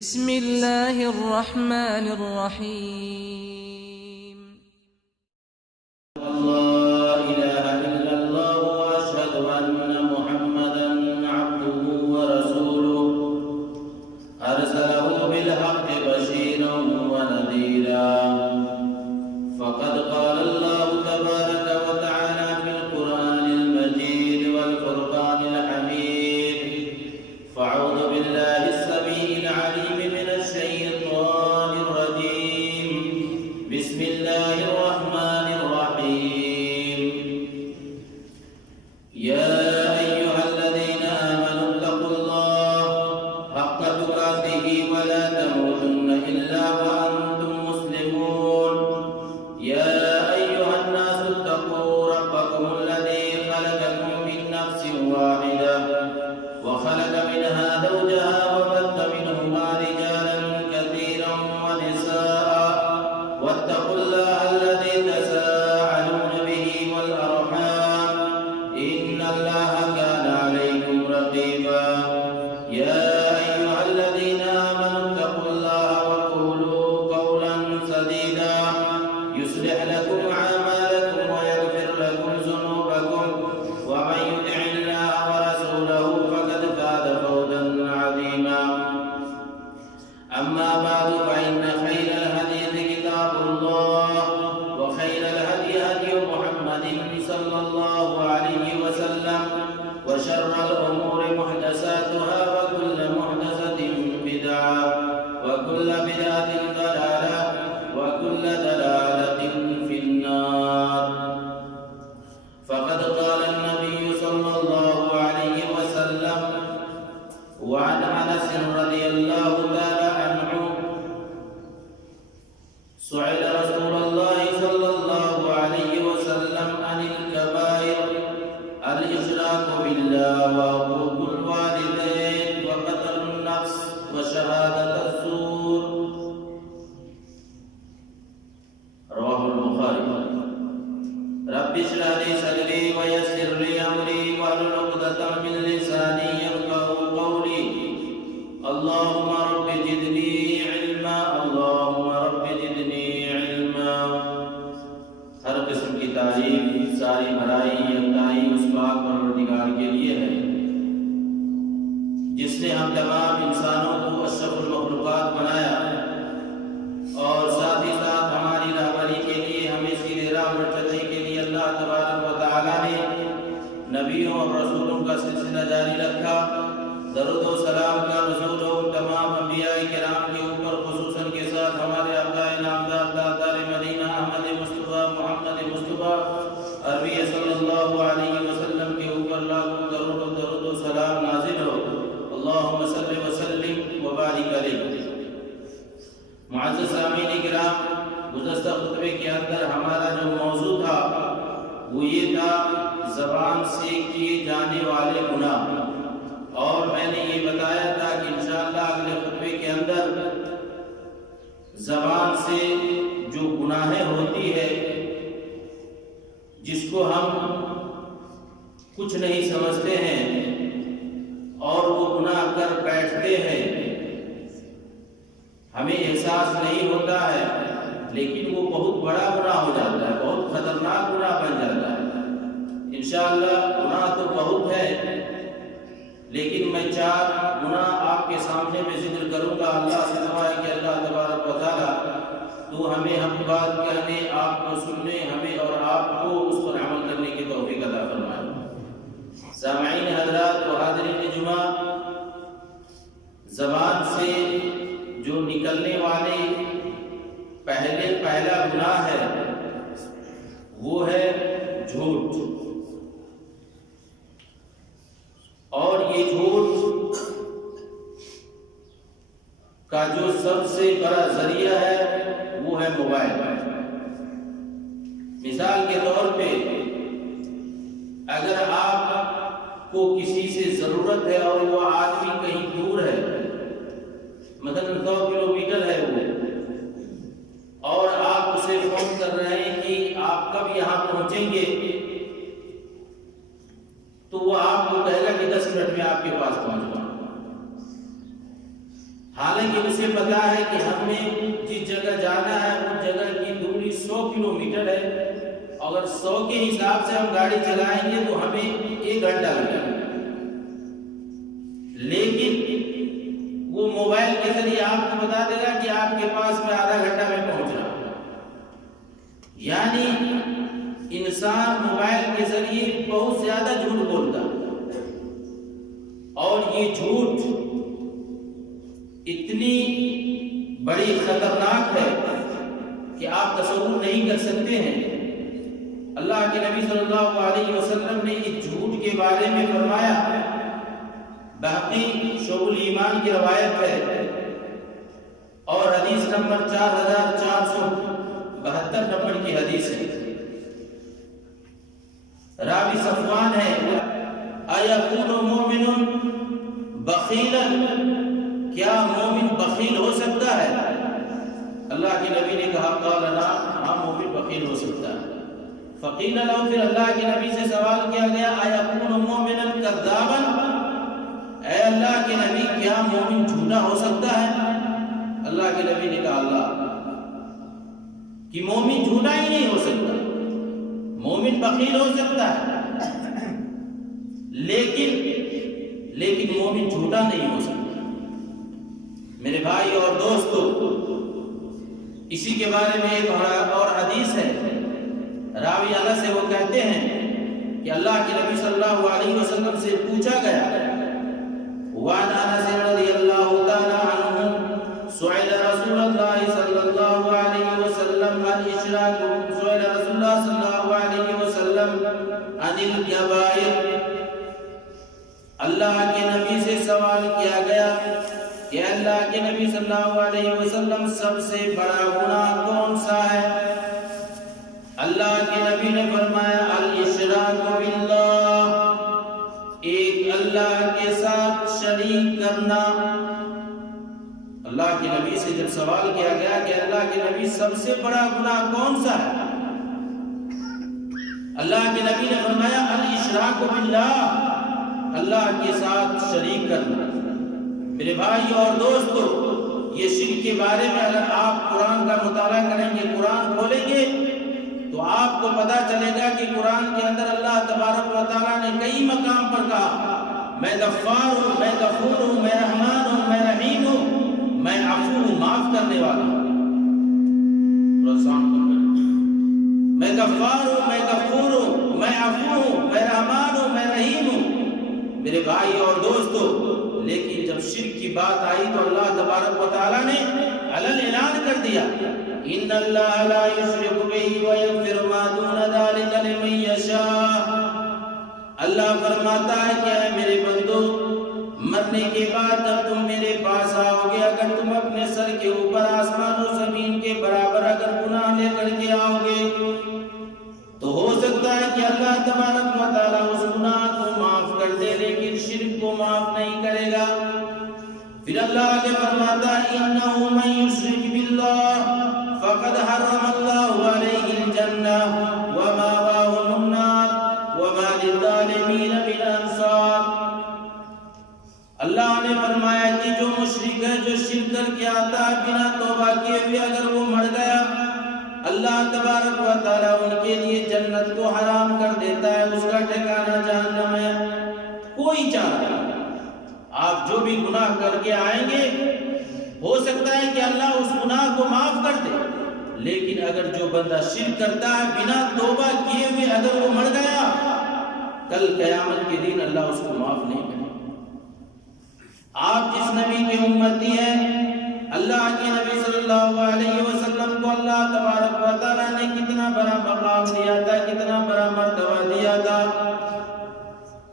بسم الله الرحمن الرحيم. لا إله إلا الله وأشهد أن محمدا عبده ورسوله أرسله بالحق بشيرا ونذيرا فقد قال الله تبارك وتعالى في القرآن المجيد والفرقان الحميد فأعوذ بالله السميع العليم من الشيطان الرجيم بسم الله الرحمن الرحيم يا أيها الذين آمنوا اتقوا الله حق تقاته ولا تموتن إلا وأنتم مسلمون يا أيها الناس اتقوا ربكم الذي خلقكم من نفس واحدة وخلق منها زوجها وبث منهما رجالا كثيرا ونساء واتقوا الله الذي تساءلون به والأرحام إن الله كان عليكم رقيبا يا أيها الذين آمنوا اتقوا الله وقولوا قولا سديدا يصلح لكم أعمالكم ويغفر لكم ذنوبكم ومن يطع الله ورسوله فقد فاز فوزا عظيما أما بعد فإن خير الحديث كتاب الله وخير الهدي هدي محمد صلى الله عليه وسلم وشر الأمور محدثاتها وكل محدثة بدعة وكل بدعة ضلالة وكل ضلالة في النار فقد قال النبي صلى الله عليه وسلم وعن أنس رضي الله تعالى عنه سئل رسول الله صلى الله عليه وسلم عن الكبائر الإشراك بالله وعقوق الوالدين وقتل النفس وشهادة الزور رواه البخاري رب اشرح لي صدري ويسر لي أمري واحلل عقدة من لساني يفقهوا قولي اللهم رب زدني علما اللهم رب زدني علما ہر قسم کی تعریف ساری بھلائی یکتائی اس پاک پروردگار کے لیے ہے جس نے ہم تمام انسانوں کو اشرف المخلوقات بنایا اور ساتھ ہی ساتھ ہماری رہبری کے لیے ہمیں سیدھے راہ پر چلنے کے لیے اللہ تبارک و تعالی نے نبیوں اور رسولوں کا سلسلہ جاری رکھا درود و سلام کا نزول ہو تمام انبیاء کرام کے اوپر خصوصاً کے ساتھ ہمارے آقا نامدار تاجدار مدینہ احمد مصطفیٰ محمد مصطفیٰ عربی صلی اللہ علیہ وسلم کے اوپر لاکھوں کروڑوں درود و سلام نازل ہو اللہم صلی وسلم وبارک علیہ معزز سامعین کرام گزشتہ خطبے کے اندر ہمارا جو موضوع تھا وہ یہ تھا زبان سے کیے جانے والے گناہ اور میں نے یہ بتایا تھا کہ انشاءاللہ اگلے خطبے کے اندر زبان سے جو گناہیں ہوتی ہے جس کو ہم کچھ نہیں سمجھتے ہیں اور وہ گناہ کر بیٹھتے ہیں ہمیں احساس نہیں ہوتا ہے لیکن وہ بہت بڑا گناہ ہو جاتا ہے بہت خطرناک گناہ بن جاتا ہے انشاءاللہ گناہ تو بہت ہے لیکن میں 4 گناہ آپ کے سامنے میں ذکر کروں گا اللہ سے دعا ہے کہ اللہ تبارک و تعالی تو ہمیں حق بات کہنے آپ کو سننے ہمیں اور آپ کو اس پر عمل کرنے کی توفیق عطا فرمائے سامعین حضرات و حاضرین جمعہ زبان سے جو نکلنے والے پہلا گناہ ہے وہ ہے جھوٹ اور یہ جھوٹ کا جو سب سے بڑا ذریعہ ہے وہ ہے موبائل مثال کے طور پہ اگر آپ کو کسی سے ضرورت ہے اور وہ آدمی کہیں دور ہے مثلا 100 کلومیٹر ہے وہ اور آپ اسے فون کر رہے ہیں کہ آپ کب یہاں پہنچیں گے تو وہ آپ کو کہے گا کہ 10 منٹ میں آپ کے پاس پہنچ جاؤں حالانکہ اسے پتا ہے کہ ہمیں جس جگہ جانا ہے اس جگہ کی دوری 100 کلومیٹر ہے، اگر 100 کے حساب سے ہم گاڑی چلائیں گے تو ہمیں 1 گھنٹہ لگے گا، لیکن وہ موبائل کے ذریعے آپ کو بتا دے گا کہ آپ کے پاس میں آدھا گھنٹہ میں پہنچ رہا ہوں۔ یعنی انسان موبائل کے ذریعے بہت زیادہ جھوٹ بولتا ہے، اور یہ جھوٹ اتنی بڑی خطرناک ہے کہ آپ تصور نہیں کر سکتے ہیں۔ اللہ کے نبی صلی اللہ علیہ وسلم نے اس جھوٹ کے بارے میں فرمایا، بہقی شعب الایمان کی روایت ہے اور حدیث نمبر 4472 نمبر کی حدیث ہے، راوی صفوان ہے، اَيَكُونُ مُؤْمِنٌ بَخِيلًا، کیا مومن بخیل ہو سکتا ہے؟ اللہ کے نبی نے کہا قال نعم، ہاں مومن بخیل ہو سکتا ہے۔ فقیل له، پھر اللہ کے نبی سے سوال کیا گیا اَيَكُونُ مُؤْمِنًا كَذَّابًا، اے اللہ کے نبی کیا مومن جھوٹا ہو سکتا ہے؟ اللہ کے نبی نے کہا اللہ کہ مومن جھوٹا ہی نہیں ہو سکتا، مومن بخیل ہو سکتا ہے لیکن مومن جھوٹا نہیں ہو سکتا۔ میرے بھائی اور دوستو، اسی کے بارے میں ایک اور حدیث ہے، راوی انس سے وہ کہتے ہیں کہ اللہ کے نبی صلی اللہ علیہ وسلم سے پوچھا گیا، وعن انس رضی اللہ تعالی عنہ سئل رسول اللہ صلی اللہ علیہ وسلم عن اشراک، سئل رسول اللہ صلی اللہ علیہ وسلم عن الکبائر، اللہ کے نبی سے سوال کیا گیا کہ اللہ کے نبی صلی اللہ علیہ وسلم سب سے بڑا گناہ کون سا ہے؟ اللہ کے نبی نے فرمایا الاشراک باللہ، ایک اللہ کے ساتھ شریک کرنا۔ اللہ کے نبی سے جب سوال کیا گیا کہ اللہ کے نبی سب سے بڑا گناہ کون سا ہے، اللہ کے نبی نے فرمایا الاشراک باللہ، اللہ کے ساتھ شریک کرنا۔ میرے بھائی اور دوستو، یہ شرک کے بارے میں اگر آپ قرآن کا مطالعہ کریں گے، قرآن کھولیں گے تو آپ کو پتا چلے گا کہ قرآن کے اندر اللہ تبارک و تعالیٰ نے کئی مقام پر کہا میں غفار ہوں، میں غفور ہوں، میں رحمان ہوں، میں رحیم ہوں، میں عفو ہوں، معاف کرنے والا ہوں۔ میں غفار ہوں، میں غفور ہوں، میں عفو ہوں، میں رحمان ہوں، میں رحیم ہوں۔ میرے بھائی اور دوستو، لیکن جب شرک کی بات آئی تو اللہ تبارک و تعالیٰ نے علل اعلان کر دیا ان اللہ لا یشرک بہ ویغفر ما دون ذلک لمن یشاء، اللہ فرماتا ہے کہ اے میرے بندو، مرنے کے بعد جب تم میرے پاس آؤ گے، اگر تم اپنے سر کے اوپر آسمان و زمین کے برابر اگر گناہ لے کر کے آؤ گے تو ہو سکتا ہے کہ اللہ تبارک و تعالیٰ اس گناہ کو معاف کر دے، لیکن شرک کو معاف نہیں کرے گا۔ پھر اللہ آگے فرماتا ہے انہ من یشرک باللہ فقد حرم اللہ علیہ الجنہ ومأواہ النار وما للظالمین من انصار۔ اللہ نے فرمایا کہ جو مشرک ہے، جو شرک کر کے آتا ہے بنا توبہ کیے ہوئے، اگر وہ مر گیا، اللہ تبارک و تعالیٰ ان کے لیے جنت کو حرام کر دیتا ہے، اس کا ٹھکانہ جہنم ہے۔ کوئی چارہ نہیں، آپ جو بھی گناہ کر کے آئیں گے ہو سکتا ہے کہ اللہ اس گناہ کو معاف کر دے، لیکن اگر جو بندہ شرک کرتا ہے بنا توبہ کیے ہوئے اگر وہ مر گیا، کل قیامت کے دن اللہ اس کو معاف نہیں کرے۔ آپ جس نبی کے امتی ہیں، اللہ کے نبی صلی اللہ علیہ وسلم کو اللہ تبارک و تعالیٰ نے کتنا بڑا مقام دیا تھا، کتنا بڑا مرتبہ دیا تھا،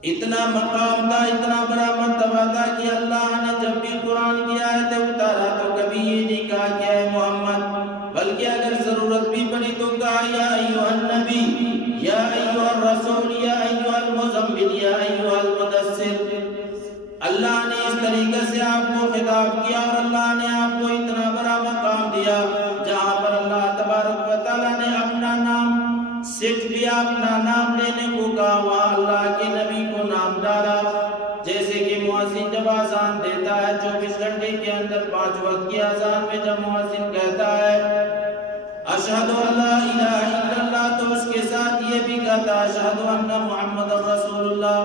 اتنا مقام تھا، اتنا بڑا مرتبہ تھا کہ اللہ نے جب بھی قرآن کی آیتیں اتارا تو کبھی یہ نہیں کہا کہ اے محمد، بلکہ اگر ضرورت بھی پڑی تو کہا یا ایھا النبی، یا ایھا الرسول، یا ایھا المزمل، یا ایھا المدثر۔ اللہ نے اس طریقے سے آپ کو خطاب کیا اور اللہ نے آپ کو اتنا بڑا مقام دیا جہاں پر اللہ تبارک و تعالیٰ نے اپنا نام سیٹ لیا، اپنا نام لینے کو کہا، وہاں اللہ کے نبی کو نام ڈالا۔ جیسے کہ مؤذن جب اذان دیتا ہے 24 گھنٹے کے اندر 5 وقت کی کی اذان میں جب مؤذن کہتا ہے اشہد ان لا الہ الا اللہ تو اس کے ساتھ یہ بھی کہتا ہے اشہد ان محمد رسول اللہ۔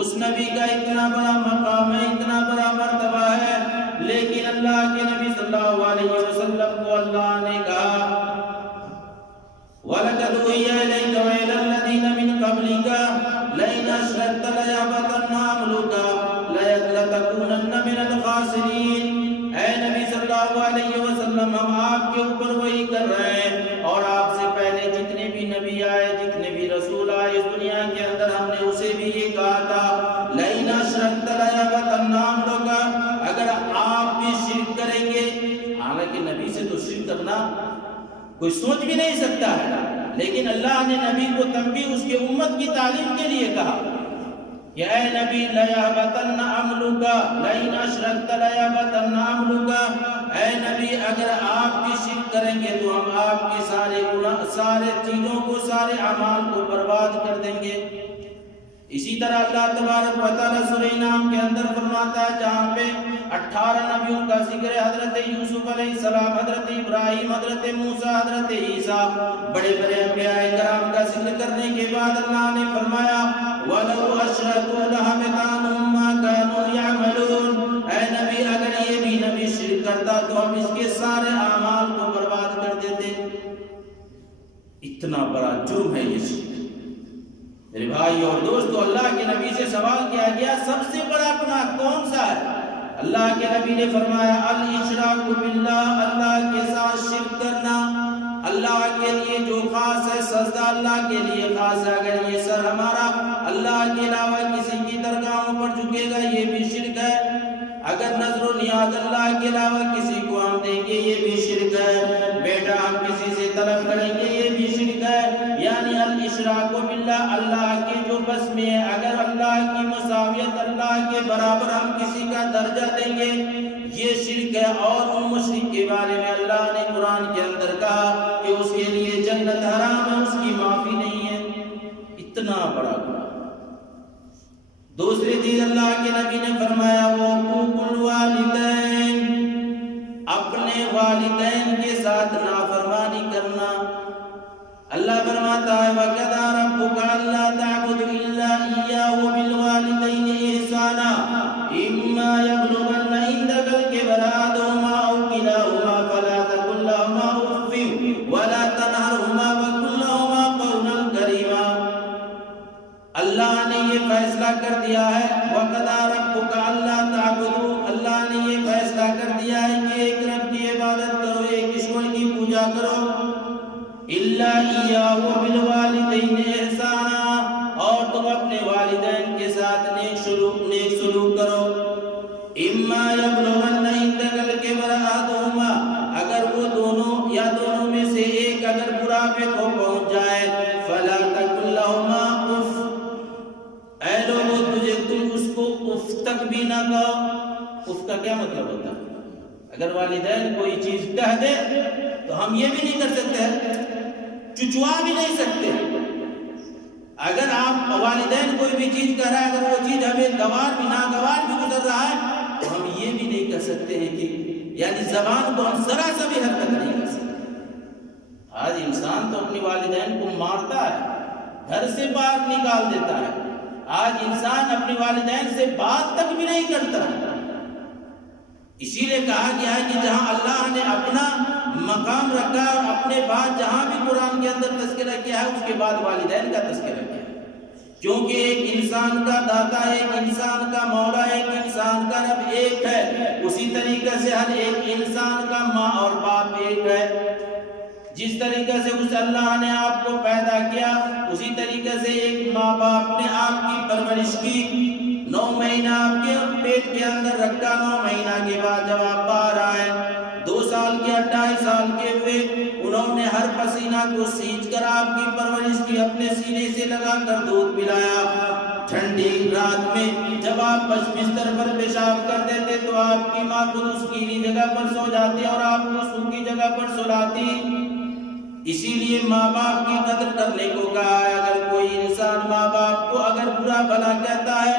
اس نبی کا اتنا بڑا مقام ہے، اتنا بڑا مرتبہ ہے، لیکن اللہ کے نبی صلی اللہ علیہ وسلم کو اللہ نے کہا وَلَقَدْ أُوحِيَ إِلَيْكَ وَإِلَى الَّذِينَ مِن قَبْلِكَ لَئِنْ أَشْرَكْتَ لَيَحْبَطَنَّ عَمَلُكَ لَتَكُونَنَّ مِنَ الْخَاسِرِينَ۔ اے نبی صلی اللہ علیہ وسلم، ہم آپ کے اوپر وہی کر رہے ہیں، اور آپ سے پہلے جتنے بھی نبی آئے، جتنے بھی رسول آئے اس دنیا کے اندر، ہم نے اسے بھی یہ کہا تھا لَئِنْ أَشْرَكْتَ لَيَحْبَطَنَّ عَمَلُكَ، اگر آپ بھی شرک کریں گے، حالانکہ نبی سے تو شرک کرنا کوئی سوچ بھی نہیں سکتا ہے، لیکن اللہ نے نبی کو تنبیہ اس کے امت کی تعلیم کے لیے کہا کہ اے نبی لَيَحْبَطَنَّ عَمَلُكَ لَئِنْ أَشْرَكْتَ لَيَحْبَطَنَّ عَمَلُكَ، اے نبی اگر آپ بھی شرک کریں گے تو ہم آپ کے سارے چیزوں کو، سارے اعمال کو برباد کر دیں گے۔ اسی طرح اللہ تبارک و تعالیٰ سورہ انعام کے اندر فرماتا ہے، جہاں پہ 18 نبیوں کا ذکر ہے، حضرت یوسف علیہ السلام، حضرت ابراہیم، حضرت موسیٰ، حضرت عیسیٰ، بڑے بڑے انبیاء کرام کا ذکر کرنے کے بعد اللہ نے فرمایا وَلَوْ أَشْرَكُوا لَحَبِطَ عَنْهُمْ مَا كَانُوا يَعْمَلُونَ، اے نبی اگر یہ بھی نبی شرک کرتا تو ہم اس کے سارے اعمال کو برباد کر دیتے۔ اتنا بڑا جرم ہے یہ شرک۔ میرے بھائی اور دوستو، اللہ کے نبی سے سوال کیا گیا سب سے بڑا گناہ کون سا ہے؟ اللہ کے نبی نے فرمایا الاشراک باللہ، اللہ کے ساتھ شرک کرنا۔ اللہ کے لیے جو خاص ہے، سجدہ اللہ کے لیے خاص ہے، اگر یہ سر ہمارا اللہ کے علاوہ کسی کی درگاہوں پر جھکے گا یہ بھی شرک ہے، اگر نظر و نیاز اللہ کے علاوہ کسی کو ہم دیں گے یہ بھی شرک ہے، بیٹا ہم کسی سے طلب کریں گے یہ بھی شرک ہے۔ یعنی الاشراک باللہ، اللہ کے جو بس میں ہے، اگر اللہ کی مساویت، اللہ کے برابر ہم کسی کا درجہ دیں گے یہ شرک ہے۔ اور ان مشرک کے بارے میں اللہ نے قرآن کے اندر کہا کہ اس کے لیے جنت حرام ہے، اس کی معافی نہیں ہے۔ اتنا بڑا گناہ۔ دوسری چیز اللہ کے نبی نے فرمایا وحقوق الوالدین، اپنے والدین کے ساتھ نافرمانی کرنا۔ اللہ فرماتا ہے وَقَضَىٰ رَبُّكَ أَلَّا تَعْبُدُوا إِلَّا إِيَّاهُ وَبِالْوَالِدَيْنِ إِحْسَانًا إِمَّا يَبْلُغَنَّ عِندَكَ الْكِبَرَ أَحَدُهُمَا أَوْ كِلَاهُمَا فَلَا تَقُل لَّهُمَا أُفٍّ وَلَا تَنْهَرْهُمَا وَقُل لَّهُمَا قَوْلًا كَرِيمًا۔ اللہ نے یہ فیصلہ کر دیا ہے وَقَضَىٰ رَبُّكَ أَلَّا تَعْبُدُوا، اللہ نے یہ فیصلہ کر دیا ہے کہ ایک رب کی عبادت کرو، ایک ایشور کی پوجا کرو، الا ایاہ بالوالدین احسانا، اور تم اپنے والدین کے ساتھ نیک سلوک کرو۔ اما یبلغن عندک الکبر احدہما، اگر وہ دونوں یا دونوں میں سے ایک اگر بڑھاپے کو پہنچ جائے، فلا تقل لہما اف، اے لوگوں تم اس کو اف تک بھی نہ کہو۔ اف کا کیا مطلب ہوتا ہے؟ اگر والدین کوئی چیز کہہ دے تو ہم یہ بھی نہیں کر سکتے، چچوا بھی نہیں سکتے۔ اگر آپ والدین کوئی بھی چیز کہہ رہا ہے، اگر وہ چیز ہمیں گوار بھی ناگوار بھی گزر رہا ہے تو ہم یہ بھی نہیں کر سکتے ہیں کہ یعنی زبان کو ہم ذرا سا بھی حرکت نہیں کر سکتے۔ آج انسان تو اپنی والدین کو مارتا ہے، گھر سے باہر نکال دیتا ہے، آج انسان اپنی والدین سے بات تک بھی نہیں کرتا۔ اسی لیے کہا گیا ہے کہ جہاں اللہ نے اپنا مقام رکھا اور اپنے بعد جہاں بھی قرآن کے اندر تذکرہ کیا ہے اس کے بعد والدین کا تذکرہ کیا ہے، کیونکہ ایک انسان کا داتا ہے، ایک انسان کا مولا ہے، ایک انسان کا رب ایک ہے، اسی طریقے سے ہر ایک انسان کا ماں اور باپ ایک ہے۔ جس طریقے سے اس اللہ نے آپ کو پیدا کیا اسی طریقے سے ایک ماں باپ نے آپ کی پرورش کی، 9 مہینہ آپ کے پیٹ کے اندر رکھا، 9 مہینہ کے بعد جب آپ باہر آئے، 2 سال کے 28 سال کے ہوئے، انہوں نے ہر پسینہ کو سینچ کر آپ کی پرورش کی، اپنے سینے سے لگا کر دودھ پلایا۔ ٹھنڈی رات میں جب آپ بستر پر پیشاب کر دیتے تو آپ کی ماں خود اس کی جگہ پر سو جاتی اور آپ کو سوکھی جگہ پر سلاتی۔ اسی لیے ماں باپ کی قدر کرنے کو کہا ہے۔ اگر کوئی انسان ماں باپ کو اگر برا بھلا کہتا ہے،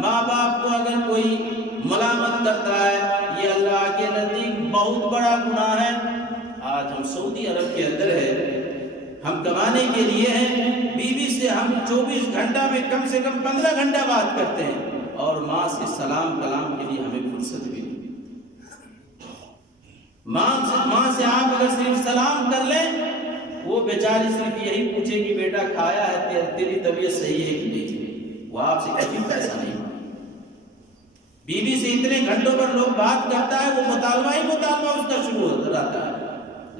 ماں باپ کو اگر کوئی ملامت کرتا ہے، یہ اللہ کے نزدیک بہت بڑا گناہ ہے۔ آج ہم سعودی عرب کے اندر ہے، ہم کمانے کے لیے ہیں، بیوی سے ہم 24 گھنٹہ میں کم سے کم 15 گھنٹہ بات کرتے ہیں، اور ماں سے سلام کلام کے لیے ہمیں فرصت بھی نہیں۔ ماں سے آپ اگر صرف سلام کر لیں، وہ بیچاری صرف یہی پوچھے کہ بیٹا کھایا ہے، تیری طبیعت صحیح ہے کہ نہیں، وہ آپ سے کبھی پیسہ نہیں۔ بیوی سے اتنے گھنٹوں پر لوگ بات کرتا ہے، وہ مطالبہ ہی مطالبہ اس کا شروع ہو رہتا ہے۔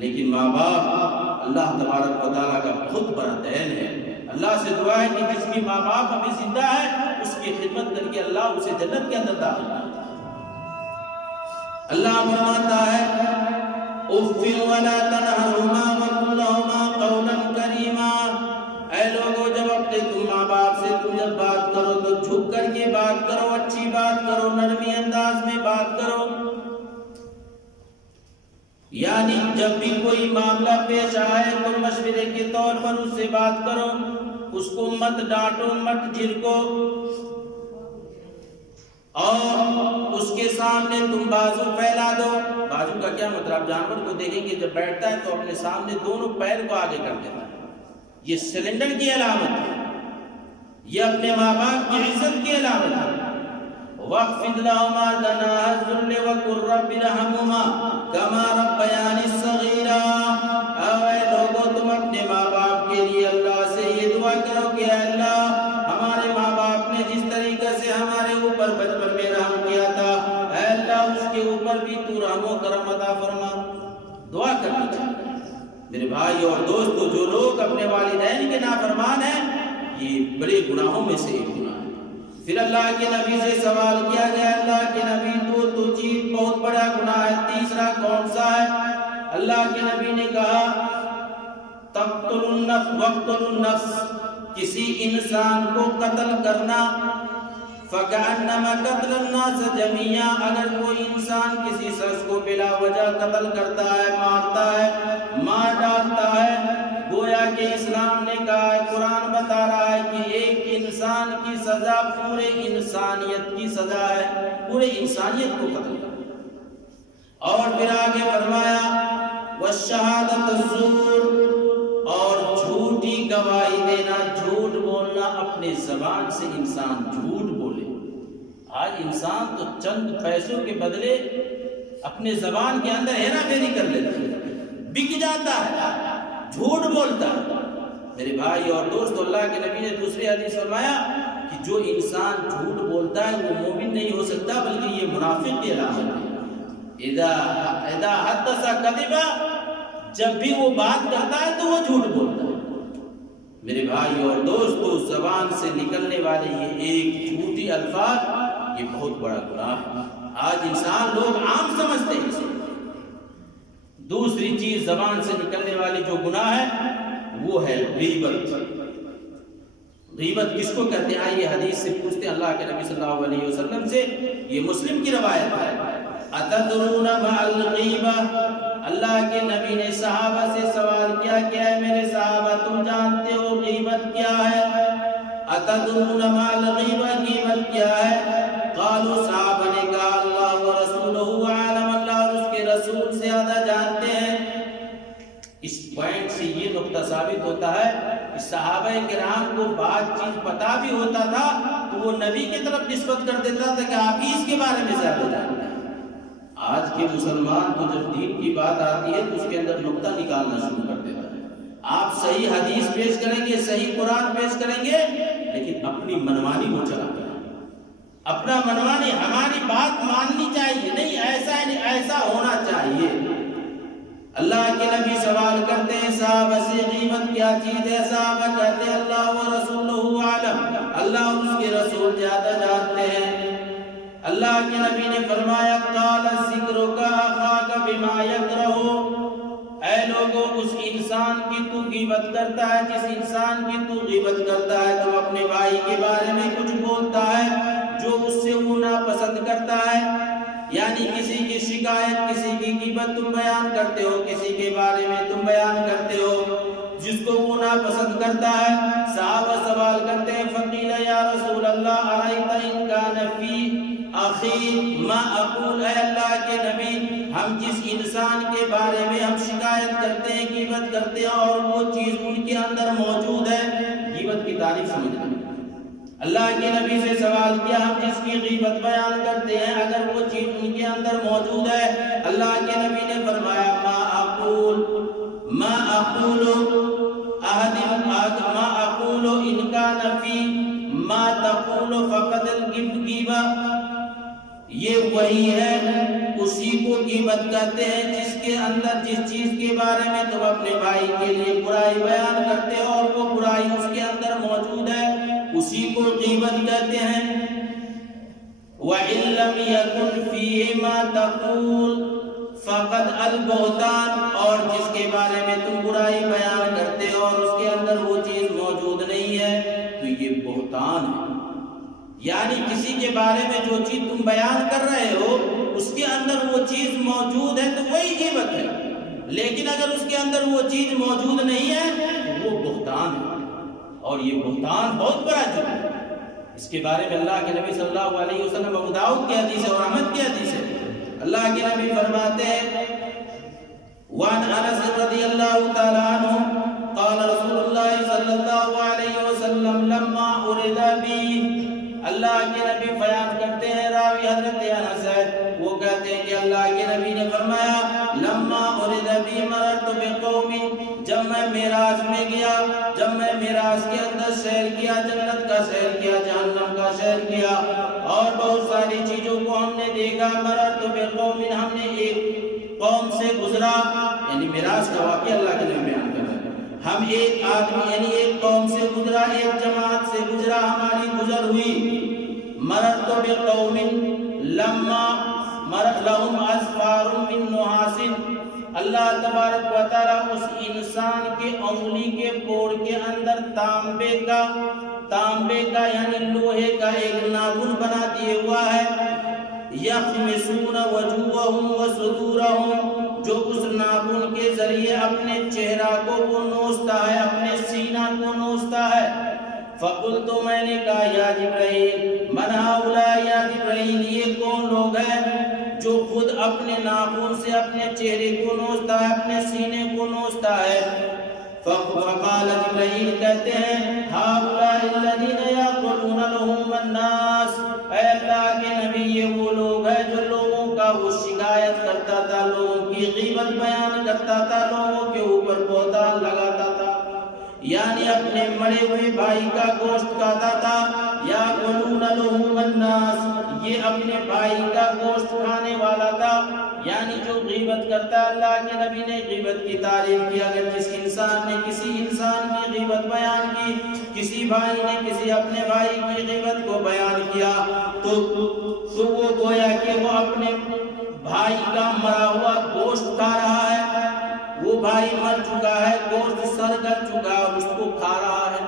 لیکن ماں باپ اللہ تبارک و تعالیٰ کا بہت بڑا دین ہے۔ اللہ سے دعا ہے کہ جس کی ماں باپ ابھی زندہ ہے، اس کی خدمت کر کے اللہ اسے جنت کے اندر داخل کرتا ہے۔ اللہ فرماتا ہے اف ولا تنہرهما وقل لهما قولا کریما، اے لوگوں جب اپنے تم ماں باپ سے تم جب بات کرو تو جھک کر کے بات کرو، اچھی بات کرو، نرمی انداز میں بات کرو۔ یعنی جب بھی کوئی معاملہ پیش آئے تو مشورے کے طور پر اس سے بات کرو، اس کو مت ڈانٹو، مت جھڑکو، اور اس کے سامنے تم بازو پھیلا دو۔ بازو کا کیا مطلب؟ جانور کو دیکھیں گے جب بیٹھتا ہے تو اپنے سامنے دونوں پیر کو آگے کر دیتا ہے، یہ سلنڈر کی علامت ہے، یہ اپنے ماں باپ کی عزت کی علامت ہے۔ وَاخْفِضْ لَهُمَا جَنَاحَ الذُّلِّ وَقُلْ رَبِّ ارْحَمْهُمَا كَمَا رَبَّيَانِي صَغِيرًا۔ اے لوگوں تم اپنے ماں باپ کے لیے اللہ سے یہ دعا کرو کہ اے اللہ ہمارے ماں باپ نے جس طریقے سے ہمارے اوپر بچپن میں رحم کیا تھا، اے اللہ اس کے اوپر بھی تو رحم و کرم عطا فرما۔ دعا کرنی چاہیے میرے بھائی اور دوستو۔ جو لوگ اپنے والدین کے نافرمان ہیں، یہ بڑے گناہوں میں سے ایک گناہ ہے۔ پھر اللہ کے نبی سے سوال کیا گیا، اللہ کے نبی تو چیز بہت بڑا گناہ ہے، تیسرا کون سا ہے؟ اللہ کے نبی نے کہا تقتل النفس وقتل النفس، کسی انسان کو قتل کرنا، فکأنما قتل الناس جميعا، اگر کوئی انسان کسی شخص کو بلا وجہ قتل کرتا ہے، مارتا ہے، مار ڈالتا ہے، گویا کہ اسلام نے کہا ہے، قرآن بتا رہا ہے کہ ایک انسان کی سزا پورے انسانیت کی سزا ہے، پورے انسانیت کو قتل کرنا۔ اور پھر آگے فرمایا والشہادۃ الزور، اور جھوٹی گواہی دینا، جھوٹ بولنا، اپنے زبان سے انسان جھوٹ بولے۔ آج انسان تو چند پیسوں کے بدلے اپنے زبان کے اندر ہیرا پھیری کر لیتا ہے، بک جاتا ہے، جھوٹ بولتا ہے۔ میرے بھائی اور دوست، اللہ کے نبی نے دوسری حدیث فرمایا کہ جو انسان جھوٹ بولتا ہے وہ مومن نہیں ہو سکتا، بلکہ یہ منافق کی علامت ہے۔ اذا حدث کذب، جب بھی وہ بات کرتا ہے تو وہ جھوٹ بولتا ہے۔ میرے بھائی اور دوستو، زبان سے نکلنے والے یہ ایک جھوٹی الفاظ، یہ بہت بڑا گناہ ہے۔ آج انسان لوگ عام سمجھتے ہیں اسے۔ دوسری چیز زبان سے نکلنے والی جو گناہ ہے وہ ہے غیبت۔ غیبت کس کو کہتے ہیں؟ آئیے حدیث سے پوچھتے ہیں اللہ کے نبی صلی اللہ علیہ وسلم سے، یہ مسلم کی روایت ہے۔ اتدرون ما الغیبہ، اللہ کے نبی نے صحابہ سے سوال کیا کہ اے میرے صحابہ تم جانتے ہو غیبت کیا ہے؟ اتدرون ما الغیبہ، غیبت کیا ہے؟ قالوا، صحابہ نے کہا اللہ ورسولہ عالم، اللہ اور اس کے رسول زیادہ جانتے ہیں۔ اس پوائنٹ سے یہ نقطہ ثابت ہوتا ہے کہ صحابہ کرام کو بات چیز پتا بھی ہوتا تھا تو وہ نبی کی طرف نسبت کر دیتا تھا کہ آپ ہی اس کے بارے میں زیادہ جانتے ہیں۔ آج کے مسلمان تو جب دین کی بات آتی ہے تو اس کے اندر نقطہ نکالنا شروع کر دیتا ہے۔ آپ صحیح حدیث پیش کریں گے، صحیح قرآن پیش کریں گے، لیکن اپنی منمانی کو چلا کر اپنا منمانی، ہماری بات ماننی چاہیے، نہیں ایسا نہیں، ایسا ہونا چاہیے۔ اللہ کے نبی سوال کرتے ہیں صحابہ سے غیبت کیا چیز ہے؟ صحابہ کہتے ہیں اللہ ورسولہ عالم، اللہ اور اس کے رسول زیادہ جانتے ہیں۔ اللہ کے نبی نے فرمایا قال ذکرک اخاک بما یکرہ، اے لوگوں اس انسان کی تو غیبت کرتا ہے، جس انسان کی تو غیبت کرتا ہے تو اپنے بھائی کے بارے میں کچھ بولتا ہے جو اس سے وہ ناپسند کرتا ہے، یعنی کسی کی شکایت، کسی کی غیبت تم بیان کرتے ہو، کسی کے بارے میں تم بیان کرتے ہو جس کو وہ ناپسند کرتا ہے۔ صحابہ سوال کرتے ہیں فقیل یا رسول اللہ ارائیت ان کان فی اخی ما اقول، اے اللہ کے نبی ہم جس انسان کے بارے میں ہم شکایت کرتے ہیں، غیبت کرتے ہیں، اور وہ چیز ان کے اندر موجود ہے، غیبت کی تعریف سمجھ لیں۔ اللہ کے نبی سے سوال کیا ہم جس کی غیبت بیان کرتے ہیں اگر وہ چیز ان کے اندر موجود ہے، اللہ کے نبی نے فرمایا ما اقول ما اقول ان کان فی ما تقول فقد الغیبہ، یہ وہی ہے اسی کو غیبت کہتے ہیں جس کے اندر جس چیز کے بارے میں تم اپنے بھائی کے لیے برائی بیان کرتے ہو اور وہ برائی اس کے اندر موجود ہے، اسی کو غیبت کہتے ہیں۔ وَإِن لَّمْ يَكُنْ فِيهِ مَا تَقُولُ فَقَدْ الْبُهْتَانُ، اور جس کے بارے میں تم برائی بیان کرتے ہو اور اس کے اندر وہ چیز موجود نہیں ہے تو یہ بہتان ہے۔ یعنی کسی کے بارے میں جو چیز تم بیان کر رہے ہو اس کے اندر وہ چیز موجود ہے تو وہی غیبت ہے، لیکن اگر اس کے اندر وہ چیز موجود نہیں ہے تو وہ بہتان ہے، اور یہ بہتان بہت بڑا جرم ہے۔ اس کے بارے میں اللہ کے نبی صلی اللہ علیہ وسلم ابو داؤد کی حدیث ہے اور احمد کی حدیث ہے، اللہ کے نبی فرماتے ہیں وعن انس رضی اللہ تعالی عنہ قال رسول اللہ صلی اللہ علیہ وسلم لما ارد بی، اللہ کے نبی بیان کرتے ہیں، راوی حضرت انس ہے، وہ کہتے ہیں کہ اللہ کے نبی نے فرمایا لما ارد بی مررت بقوم، جب میں معراج میں گیا، جب میں معراج کے اندر سیر کیا، جنت کا سیر کیا، جہنم کا سیر کیا اور بہت ساری چیزوں کو ہم نے دیکھا، مررت بقوم، ہم نے ایک قوم سے گزرا، یعنی معراج کا واقعہ اللہ کے نبی بیان کر رہے ہیں، ہم ایک آدمی یعنی ایک قوم سے گزرا، ایک جماعت سے گزرا، ہماری گزر ہوئی، مررت بقوم لما لهم اظفار من نحاس، اللہ تبارک و تعالیٰ اس انسان کے انگلی کے پور کے اندر تانبے کا یعنی لوہے کا ایک ناخن بنا دیے ہوا ہے، یخمسون وجوہہم وصدورہم، جو اس ناخن کے ذریعے اپنے چہرہ کو وہ نوچتا ہے، اپنے سینہ کو نوچتا ہے۔ فقلت، میں نے کہا یا جبرائیل من ہؤلاء، یا جبرائیل یہ کون لوگ ہیں جو خود اپنے ناخن سے اپنے چہرے کو نوچتا ہے، اپنے سینے کو نوچتا ہے؟ فقال جبرائیل کہتے ہیں ہؤلاء الذین یاکلون لحوم الناس، اے اللہ کے نبی یہ وہ لوگ ہیں جو لوگوں کا وہ شکایت کرتا تھا، لوگوں کی غیبت بیان کرتا تھا، لوگوں کے اوپر بہتان لگاتا تھا، یعنی اپنے مرے ہوئے بھائی کا گوشت کھاتا تھا، یاکلون لحوم الناس، یہ اپنے بھائی کا گوشت کھانے والا تھا، یعنی جو غیبت کرتا ہے۔ اللہ کے نبی نے غیبت کی تعریف کی، اگر جس انسان نے کسی انسان کی غیبت بیان کی، کسی بھائی نے کسی اپنے بھائی کی غیبت کو بیان کیا تو وہ گویا کہ وہ اپنے بھائی کا مرا ہوا گوشت کھا رہا ہے، وہ بھائی مر چکا ہے، گوشت سر کر چکا ہے اور اس کو کھا رہا ہے۔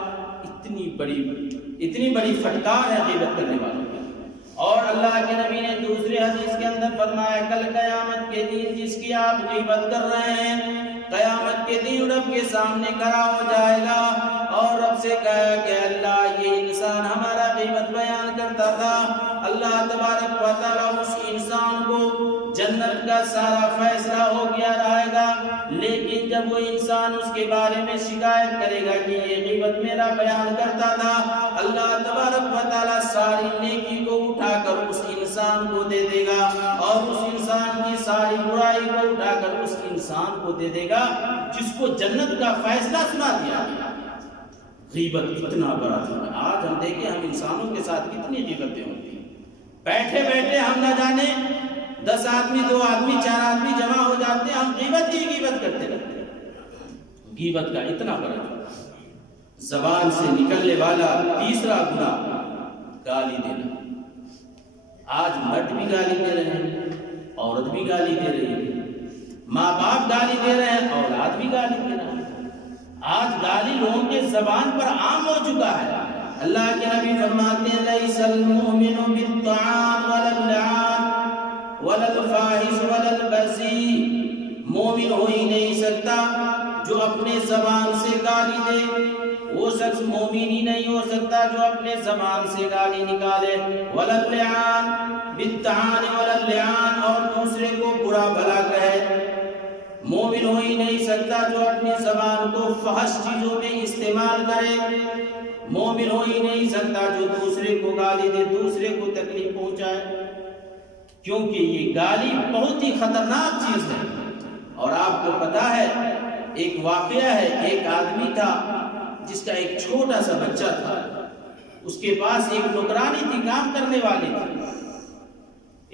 اتنی بڑی پھٹکار ہے غیبت کرنے والوں کی۔ اور اللہ کے نبی نے دوسرے حدیث کے اندر فرمایا کل قیامت کے دن جس کی آپ غیبت کر رہے ہیں، قیامت کے دن رب کے سامنے کھڑا ہو جائے گا اور رب سے کہا کہ اللہ یہ انسان ہمارا غیبت بیان کرتا تھا، اللہ تبارک و تعالیٰ اس انسان کو جنت کا سارا فیصلہ ہو گیا رہے گا، لیکن جب وہ انسان اس کے بارے میں شکایت کرے گا کہ یہ غیبت میرا بیان کرتا تھا، اللہ تبارک و تعالیٰ ساری نیکی کو اٹھا کر اس انسان کو دے دے گا اور اس انسان کی ساری برائی کو اٹھا کر اس انسان کو دے دے گا جس کو جنت کا فیصلہ سنا دیا۔ غیبت اتنا بڑا ہے، آج ہم دیکھیں ہم انسانوں کے ساتھ کتنی غیبتیں ہوتی ہیں، بیٹھے بیٹھے ہم نہ جانے 10 آدمی 2 آدمی 4 آدمی جمع ہو جاتے ہیں، ہم غیبت ہی غیبت کرتے رہتے ہیں۔ غیبت کا اتنا بڑا زبان سے نکلنے والا تیسرا گناہ گالی دینا۔ آج مرد بھی گالی دے رہے ہیں، عورت بھی گالی دے رہی ہے، ماں باپ گالی دے رہے ہیں، اولاد بھی گالی دے رہا ہے۔ آج گالی لوگوں کے زبان پر عام ہو چکا ہے۔ اللہ کے نبی فرماتے ہیں لیس المؤمن بالطعام ولا اللعان ولا الفاحش ولا البذیء، مومن ہو ہی نہیں سکتا جو اپنے زبان سے گالی دے، وہ شخص مومن ہی نہیں ہو سکتا جو اپنے زبان سے گالی نکالے، ولا اللعان، بالطعان واللعان، اور دوسرے کو برا بھلا کہے۔ مومن ہو ہی نہیں سکتا جو اپنی زبان کو فحش چیزوں میں استعمال کرے، مومن ہو ہی نہیں سکتا جو دوسرے کو گالی دے، دوسرے کو تکلیف پہنچائے، کیونکہ یہ گالی بہت ہی خطرناک چیز ہے۔ اور آپ کو پتا ہے ایک واقعہ ہے، ایک آدمی تھا جس کا ایک چھوٹا سا بچہ تھا، اس کے پاس ایک نوکرانی تھی، کام کرنے والی تھی۔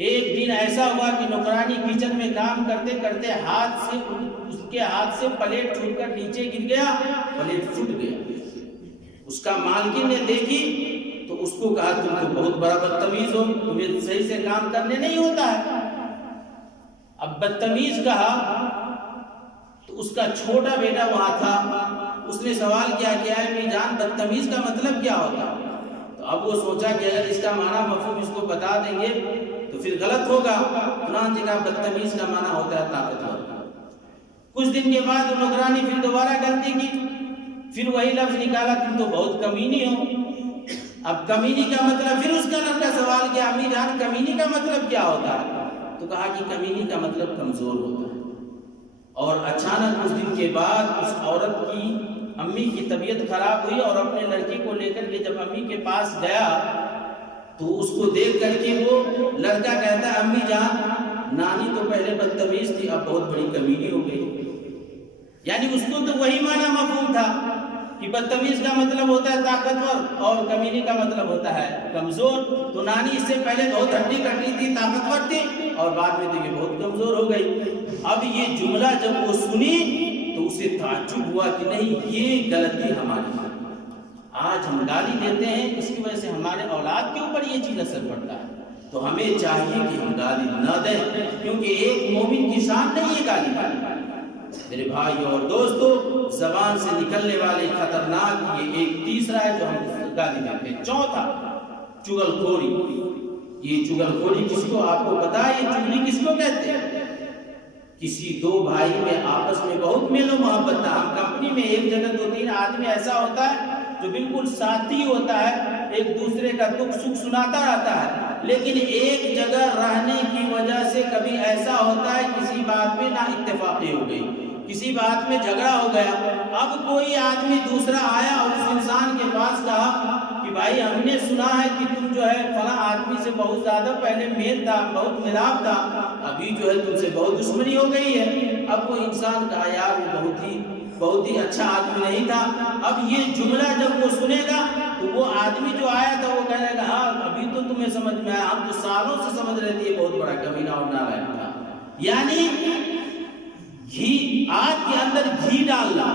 ایک دن ایسا ہوا کہ نوکرانی کچن میں کام کرتے کرتے اس کے ہاتھ سے پلیٹ چھوٹ کر نیچے گر گیا، پلیٹ پھٹ گیا۔ اس کا مالکن نے دیکھی تو اس کو کہا تم تو بہت بڑا بدتمیز ہو، تمہیں صحیح سے کام کرنے نہیں ہوتا ہے۔ اب بدتمیز کہا تو اس کا چھوٹا بیٹا وہاں تھا، اس نے سوال کیا کہ اے امی جان بدتمیز کا مطلب کیا ہوتا؟ تو اب وہ سوچا کہ اگر اس کا معنی مفہوم اس کو بتا دیں گے تو پھر غلط ہوگا، چنانچہ کہا بدتمیز کا معنی ہوتا ہے طاقتور۔ کچھ دن کے بعد نوکرانی پھر دوبارہ غلطی کی، پھر وہی لفظ نکالا تم تو بہت کمینی ہو۔ اب کمینی کا مطلب، پھر اس کا لڑکا سوال کیا امی جان کمینی کا مطلب کیا ہوتا ہے؟ تو کہا کہ کمینی کا مطلب کمزور ہوتا ہے۔ اور اچانک کچھ دن کے بعد اس عورت کی امی کی طبیعت خراب ہوئی اور اپنے لڑکی کو لے کر کے جب امی کے پاس گیا تو اس کو دیکھ کر کے وہ لڑکا کہتا ہے امی جان نانی تو پہلے بدتمیز تھی اب بہت بڑی کمینی ہو گئی۔ یعنی اس کو تو وہی معنی مفہوم تھا کہ بدتمیز کا مطلب ہوتا ہے طاقتور اور کمینی کا مطلب ہوتا ہے کمزور۔ تو نانی اس سے پہلے بہت ہڈی کٹی تھی، طاقتور تھی، اور بعد میں تو یہ بہت کمزور ہو گئی۔ اب یہ جملہ جب وہ سنی تو اسے تعجب ہوا کہ نہیں یہ غلطی ہماری ہے، آج ہم گالی دیتے ہیں اس کی وجہ سے ہمارے اولاد کے اوپر یہ چیز اثر پڑتا ہے۔ تو ہمیں چاہیے کہ ہم گالی نہ دیں، کیونکہ ایک مومن کی شان نہیں ہے گالی دینا۔ میرے بھائی اور دوستو، زبان سے نکلنے والے خطرناک یہ ایک تیسرا ہے جو ہم گالی دیتے ہیں۔ چوتھا چغل خوری۔ یہ چغل خوری کس کو آپ کو پتا ہے؟ یہ چغلی کس کو کہتے ہیں؟ کسی دو بھائی میں آپس میں بہت میل و محبت تھا، ہم کمپنی میں ایک جگہ دو تین آدمی ایسا ہوتا ہے جو بالکل ساتھی ہوتا ہے، ایک دوسرے کا دکھ سکھ سناتا رہتا ہے، لیکن ایک جگہ رہنے کی وجہ سے کبھی ایسا ہوتا ہے کسی بات میں نا اتفاقی ہو گئی، کسی بات میں جھگڑا ہو گیا۔ اب کوئی آدمی دوسرا آیا اور اس انسان کے پاس کہا کہ بھائی ہم نے سنا ہے کہ تم جو ہے فلاں آدمی سے بہت زیادہ پہلے میل تھا، بہت ملاپ تھا، ابھی جو ہے تم سے بہت دشمنی ہو گئی ہے۔ اب وہ انسان کہا یار وہ بہت ہی اچھا آدمی نہیں تھا۔ اب یہ جملہ جب وہ سنے گا تو وہ آدمی جو آیا تھا وہ کہنے گا ہاں ابھی تو تمہیں سمجھ میں آیا، ہم تو سالوں سے سمجھ رہے تھے یہ بہت بڑا کمینہ اور نالائق تھا۔ یعنی گھی، آگ کے اندر گھی ڈالنا،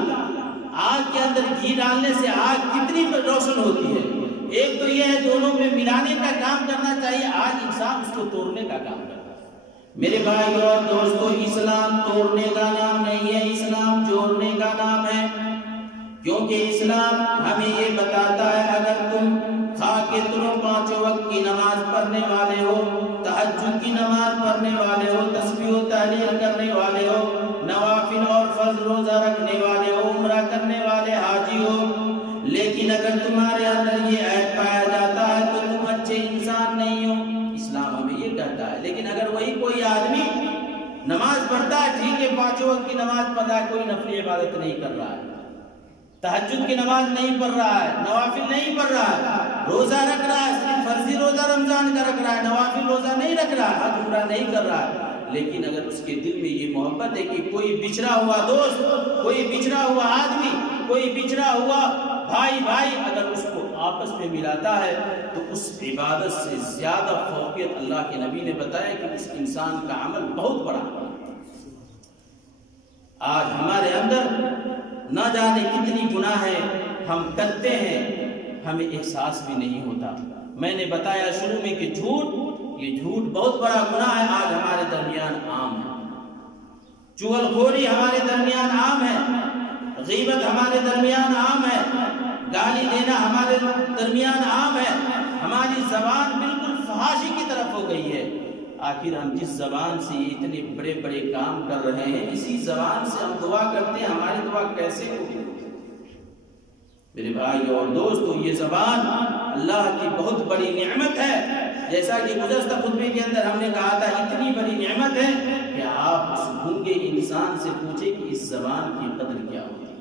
آگ کے اندر گھی ڈالنے سے آگ کتنی روشن ہوتی ہے۔ ایک تو یہ ہے دونوں میں ملانے کا کام کرنا چاہیے، آج انسان اس کو توڑنے کا کام کرتا ہے۔ میرے بھائی اور دوستو، اسلام توڑنے کا نام نہیں ہے، اسلام جوڑنے کا نام ہے، کیونکہ اسلام ہمیں یہ بتاتا ہے اگر تم کھا کے تم پانچوں وقت کی نماز پڑھنے والے ہو، تہجد کی نماز پڑھنے والے ہو، تسبیح و تحلیل کرنے والے ہو، نوافل اور فرض روزہ رکھنے والے ہو، عمرہ کرنے والے حاجی ہو، لیکن اگر تمہارے اندر یہ عیب پایا جاتا ہے تو تم اچھے انسان نہیں ہو، اسلام ہمیں یہ کہتا ہے۔ لیکن اگر وہی کوئی آدمی نماز پڑھتا ہے، ٹھیک ہے پانچوں وقت کی نماز پڑھ رہا ہے، کوئی نفلی عبادت نہیں کر رہا ہے، تہجد کی نماز نہیں پڑھ رہا ہے، نوافل نہیں پڑھ رہا ہے، روزہ رکھ رہا ہے، صرف فرضی روزہ رمضان کا رکھ رہا ہے، نوافل روزہ نہیں رکھ رہا ہے، حج عمرہ نہیں کر رہا ہے، لیکن اگر اس کے دل میں یہ محبت ہے کہ کوئی بچھڑا ہوا دوست، کوئی بچھڑا ہوا آدمی، کوئی بچھڑا ہوا بھائی اگر اس کو آپس میں ملاتا ہے تو اس عبادت سے زیادہ فوقیت اللہ کے نبی نے بتایا کہ اس انسان کا عمل بہت بڑا ہے۔ آج ہمارے اندر نہ جانے کتنی گناہیں ہم کرتے ہیں، ہمیں احساس بھی نہیں ہوتا۔ میں نے بتایا شروع میں کہ یہ جھوٹ بہت بڑا گناہ ہے، آج ہمارے درمیان عام ہے۔ چغل خوری ہمارے درمیان عام ہے، غیبت ہمارے درمیان عام ہے، گالی دینا ہمارے درمیان عام ہے، ہماری زبان بالکل فحاشی کی طرف ہو گئی ہے۔ آخر ہم جس زبان سے اتنے بڑے بڑے کام کر رہے ہیں، اسی زبان سے ہم دعا کرتے ہیں، ہماری دعا کیسے ہوگی؟ میرے بھائی اور دوستو، یہ زبان اللہ کی بہت بڑی نعمت ہے، جیسا کہ گزشتہ خطبے کے اندر ہم نے کہا تھا اتنی بڑی نعمت ہے کہ آپ اس گونگے انسان سے پوچھیں کہ اس زبان کی قدر کیا ہوتی ہے۔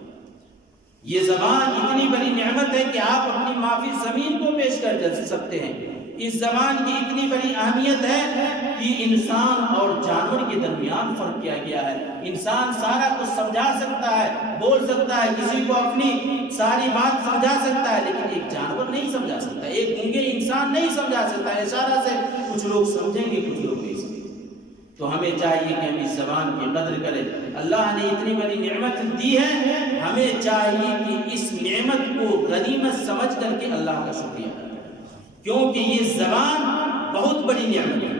یہ زبان اتنی بڑی نعمت ہے کہ آپ اپنی معافی زمین کو پیش کر سکتے ہیں۔ اس زبان کی اتنی بڑی اہمیت ہے کہ انسان اور جانور کے درمیان فرق کیا گیا ہے۔ انسان سارا کچھ سمجھا سکتا ہے، بول سکتا ہے، کسی کو اپنی ساری بات سمجھا سکتا ہے، لیکن ایک جانور نہیں سمجھا سکتا، ایک گونگے انسان نہیں سمجھا سکتا۔ اشارہ سے کچھ لوگ سمجھیں گے، کچھ لوگ نہیں سمجھیں گے۔ تو ہمیں چاہیے کہ ہم اس زبان کی قدر کریں۔ اللہ نے اتنی بڑی نعمت دی ہے، ہمیں چاہیے کہ اس نعمت کو غنیمت سمجھ کر کے اللہ کا شکریہ کریں، کیونکہ یہ زبان بہت بڑی نعمت ہے۔